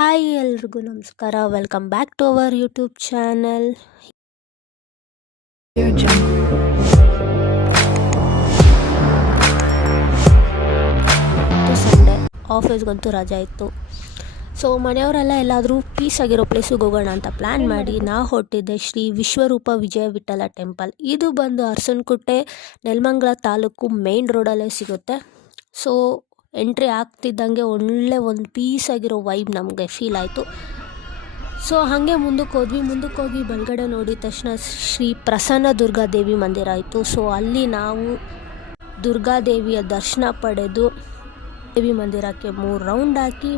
Hi ಎಲ್ರಿಗೂ ನಮಸ್ಕಾರ. Welcome back to our YouTube channel. Sunday ಆಫೀಸ್ಗಂತೂ ರಜೆ ಇತ್ತು. ಸೊ ಮನೆಯವರೆಲ್ಲ ಎಲ್ಲಾದರೂ ಪೀಸ್ ಆಗಿರೋ ಪ್ಲೇಸಿಗೆ ಹೋಗೋಣ ಅಂತ ಪ್ಲ್ಯಾನ್ ಮಾಡಿ ನಾವು ಹೊರಟಿದ್ದೆ ಶ್ರೀ ವಿಶ್ವರೂಪ ವಿಜಯ ವಿಠಲ ಟೆಂಪಲ್. ಇದು ಬಂದು ಅರಸನಕುಂಟೆ, ನೆಲಮಂಗಲ ತಾಲೂಕು ಮೇನ್ ರೋಡಲ್ಲೇ ಸಿಗುತ್ತೆ. ಸೊ ಎಂಟ್ರಿ ಆಗ್ತಿದ್ದಂಗೆ ಒಳ್ಳೆ ಒಂದು ಪೀಸ್ ಆಗಿರೋ ವೈಬ್ ನಮಗೆ ಫೀಲ್ ಆಯಿತು. ಸೊ ಹಾಗೆ ಮುಂದಕ್ಕೆ ಹೋಗಿ ಬಲಗಡೆ ನೋಡಿದ ತಕ್ಷಣ ಶ್ರೀ ಪ್ರಸನ್ನ ದುರ್ಗಾದೇವಿ ಮಂದಿರ ಆಯಿತು. ಸೊ ಅಲ್ಲಿ ನಾವು ದುರ್ಗಾದೇವಿಯ ದರ್ಶನ ಪಡೆದು ದೇವಿ ಮಂದಿರಕ್ಕೆ 3 ರೌಂಡ್ ಹಾಕಿ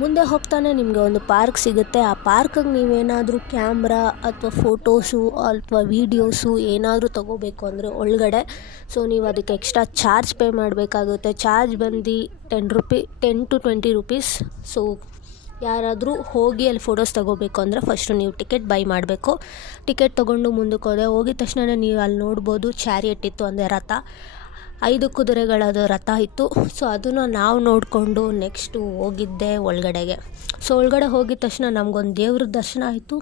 ಮುಂದೆ ಹೋಗ್ತಾನೆ ನಿಮಗೆ ಒಂದು ಪಾರ್ಕ್ ಸಿಗುತ್ತೆ. ಆ ಪಾರ್ಕಿಗೆ ನೀವೇನಾದರೂ ಕ್ಯಾಮ್ರಾ ಅಥವಾ ಫೋಟೋಸು ಅಥವಾ ವೀಡಿಯೋಸು ಏನಾದರೂ ತೊಗೋಬೇಕು ಅಂದರೆ ಒಳಗಡೆ ಸೊ ನೀವು ಅದಕ್ಕೆ ಎಕ್ಸ್ಟ್ರಾ ಚಾರ್ಜ್ ಪೇ ಮಾಡಬೇಕಾಗುತ್ತೆ. ಚಾರ್ಜ್ ಬಂದು 10 to 20 ರುಪೀಸ್. ಸೊ ಯಾರಾದರೂ ಹೋಗಿ ಅಲ್ಲಿ ಫೋಟೋಸ್ ತೊಗೋಬೇಕು ಅಂದರೆ ಫಸ್ಟು ನೀವು ಟಿಕೆಟ್ ಬೈ ಮಾಡಬೇಕು. ಟಿಕೆಟ್ ತೊಗೊಂಡು ಮುಂದಕ್ಕೆ ಹೋಗಿದ ತಕ್ಷಣ ನೀವು ಅಲ್ಲಿ ನೋಡ್ಬೋದು ಚಾರಿಯಟ್ ಇತ್ತು, ಅಂದರೆ ರಥ, 5 ಕುದುರೆಗಳದು ರಥ ಇತ್ತು. ಸೊ ಅದನ್ನು ನಾವು ನೋಡಿಕೊಂಡು ನೆಕ್ಸ್ಟು ಹೋಗಿದ್ದೆ ಒಳಗಡೆಗೆ. ಸೊ ಒಳಗಡೆ ಹೋಗಿದ ತಕ್ಷಣ ನಮಗೊಂದು ದೇವ್ರ ದರ್ಶನ ಆಯಿತು.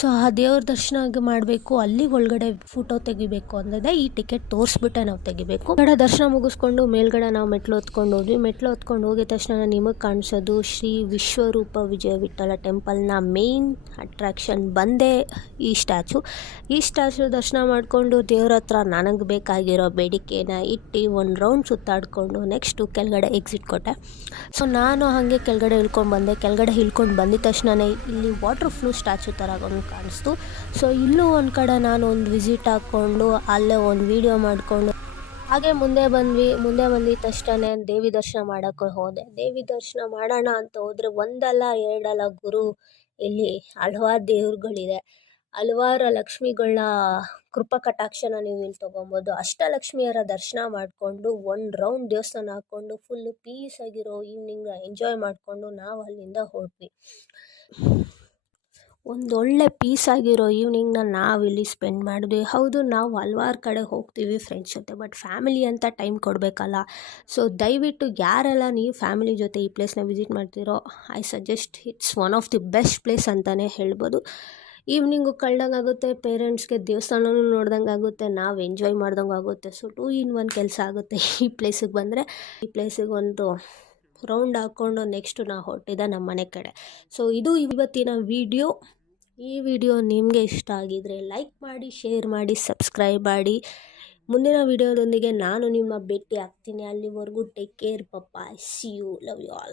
ಸೊ ಆ ದೇವ್ರ ದರ್ಶನ ಮಾಡಬೇಕು, ಅಲ್ಲಿಗೆ ಒಳಗಡೆ ಫೋಟೋ ತೆಗಿಬೇಕು ಅಂದರೆ ಈ ಟಿಕೆಟ್ ತೋರಿಸ್ಬಿಟ್ಟೆ ನಾವು ತೆಗಿಬೇಕು. ಒಳಗಡೆ ದರ್ಶನ ಮುಗಿಸ್ಕೊಂಡು ಮೇಲ್ಗಡೆ ನಾವು ಮೆಟ್ಲು ಹೊತ್ಕೊಂಡು ಹೋಗಿದ ತಕ್ಷಣ ನಿಮಗೆ ಕಾಣಿಸೋದು ಶ್ರೀ ವಿಶ್ವರೂಪ ವಿಜಯ ವಿಠಲ ಟೆಂಪಲ್ನ ಮೇನ್ ಅಟ್ರಾಕ್ಷನ್ ಬಂದೇ ಈ ಸ್ಟ್ಯಾಚು ದರ್ಶನ ಮಾಡಿಕೊಂಡು ದೇವ್ರ ಹತ್ರ ನನಗೆ ಬೇಕಾಗಿರೋ ಬೇಡಿಕೆನ ಇಟ್ಟು 1 ರೌಂಡ್ ಸುತ್ತಾಡಿಕೊಂಡು ನೆಕ್ಸ್ಟು ಕೆಳಗಡೆ ಎಕ್ಸಿಟ್ ಕೊಟ್ಟೆ. ಸೊ ನಾನು ಹಾಗೆ ಕೆಳಗಡೆ ಇಳ್ಕೊಂಡು ಬಂದಿದ ತಕ್ಷಣವೇ ಇಲ್ಲಿ ವಾಟರ್ ಫ್ಲೂ ಸ್ಟ್ಯಾಚು ಥರ ಕಾಣಿಸ್ತು. ಸೊ ಇಲ್ಲೂ ಒಂದು ಕಡೆ ನಾನು ಒಂದು ವಿಸಿಟ್ ಹಾಕ್ಕೊಂಡು ಅಲ್ಲೇ ಒಂದು ವಿಡಿಯೋ ಮಾಡಿಕೊಂಡು ಹಾಗೆ ಮುಂದೆ ಬಂದಿದ ತಕ್ಷಣ ದೇವಿ ದರ್ಶನ ಮಾಡೋಕ್ಕೆ ಹೋದೆ. ದೇವಿ ದರ್ಶನ ಮಾಡೋಣ ಅಂತ ಹೋದರೆ ಒಂದಲ್ಲ ಎರಡಲ್ಲ ಗುರು, ಇಲ್ಲಿ ಹಲವಾರು ದೇವ್ರುಗಳಿದೆ, ಹಲವಾರು ಲಕ್ಷ್ಮಿಗಳನ್ನ ಕೃಪಾ ಕಟಾಕ್ಷನ ನೀವು ಇಲ್ಲಿ ತೊಗೊಬೋದು. ಅಷ್ಟಲಕ್ಷ್ಮಿಯರ ದರ್ಶನ ಮಾಡಿಕೊಂಡು 1 ರೌಂಡ್ ದೇವಸ್ಥಾನ ಹಾಕ್ಕೊಂಡು ಫುಲ್ಲು ಪೀಸ್ ಆಗಿರೋ ಈವ್ನಿಂಗ್ನ ಎಂಜಾಯ್ ಮಾಡಿಕೊಂಡು ನಾವು ಅಲ್ಲಿಂದ ಹೊರಟ್ವಿ. ಒಂದೊಳ್ಳೆ ಪೀಸ್ ಆಗಿರೋ ಈವ್ನಿಂಗ್ನ ನಾವಿಲ್ಲಿ ಸ್ಪೆಂಡ್ ಮಾಡಿದ್ವಿ. ಹೌದು, ನಾವು ಹಲ್ವಾರು ಕಡೆ ಹೋಗ್ತೀವಿ ಫ್ರೆಂಡ್ಸ್ ಜೊತೆ, ಬಟ್ ಫ್ಯಾಮಿಲಿ ಅಂತ ಟೈಮ್ ಕೊಡಬೇಕಲ್ಲ. ಸೊ ದಯವಿಟ್ಟು ಯಾರೆಲ್ಲ ನೀವು ಫ್ಯಾಮಿಲಿ ಜೊತೆ ಈ ಪ್ಲೇಸ್ನ ವಿಸಿಟ್ ಮಾಡ್ತೀರೋ, I suggest it's one of the best place ಅಂತಲೇ ಹೇಳ್ಬೋದು. ಈವ್ನಿಂಗು ಕಳ್ದಂಗೆ ಆಗುತ್ತೆ, ಪೇರೆಂಟ್ಸ್ಗೆ ದೇವಸ್ಥಾನನೂ ನೋಡ್ದಂಗೆ ಆಗುತ್ತೆ, ನಾವು ಎಂಜಾಯ್ ಮಾಡ್ದಂಗೆ ಆಗುತ್ತೆ. ಸೊ 2 in 1 ಕೆಲಸ ಆಗುತ್ತೆ. ಈ ಪ್ಲೇಸಿಗೆ ಬಂದರೆ ಈ ಪ್ಲೇಸಿಗೆ ಒಂದು ರೌಂಡ್ ಹಾಕ್ಕೊಂಡು ನೆಕ್ಸ್ಟು ನಾವು ಹೊರಟಿದ್ದೆ ನಮ್ಮ ಮನೆ ಕಡೆ. ಸೊ ಇದು ಇವತ್ತಿನ ವಿಡಿಯೋ. ಈ ವಿಡಿಯೋ ನಿಮಗೆ ಇಷ್ಟ ಆಗಿದರೆ ಲೈಕ್ ಮಾಡಿ, ಶೇರ್ ಮಾಡಿ, ಸಬ್ಸ್ಕ್ರೈಬ್ ಮಾಡಿ. ಮುಂದಿನ ವಿಡಿಯೋದೊಂದಿಗೆ ನಾನು ನಿಮ್ಮ ಭೇಟಿ ಆಗ್ತೀನಿ. ಅಲ್ಲಿವರೆಗೂ take care, bye, see you, love you all.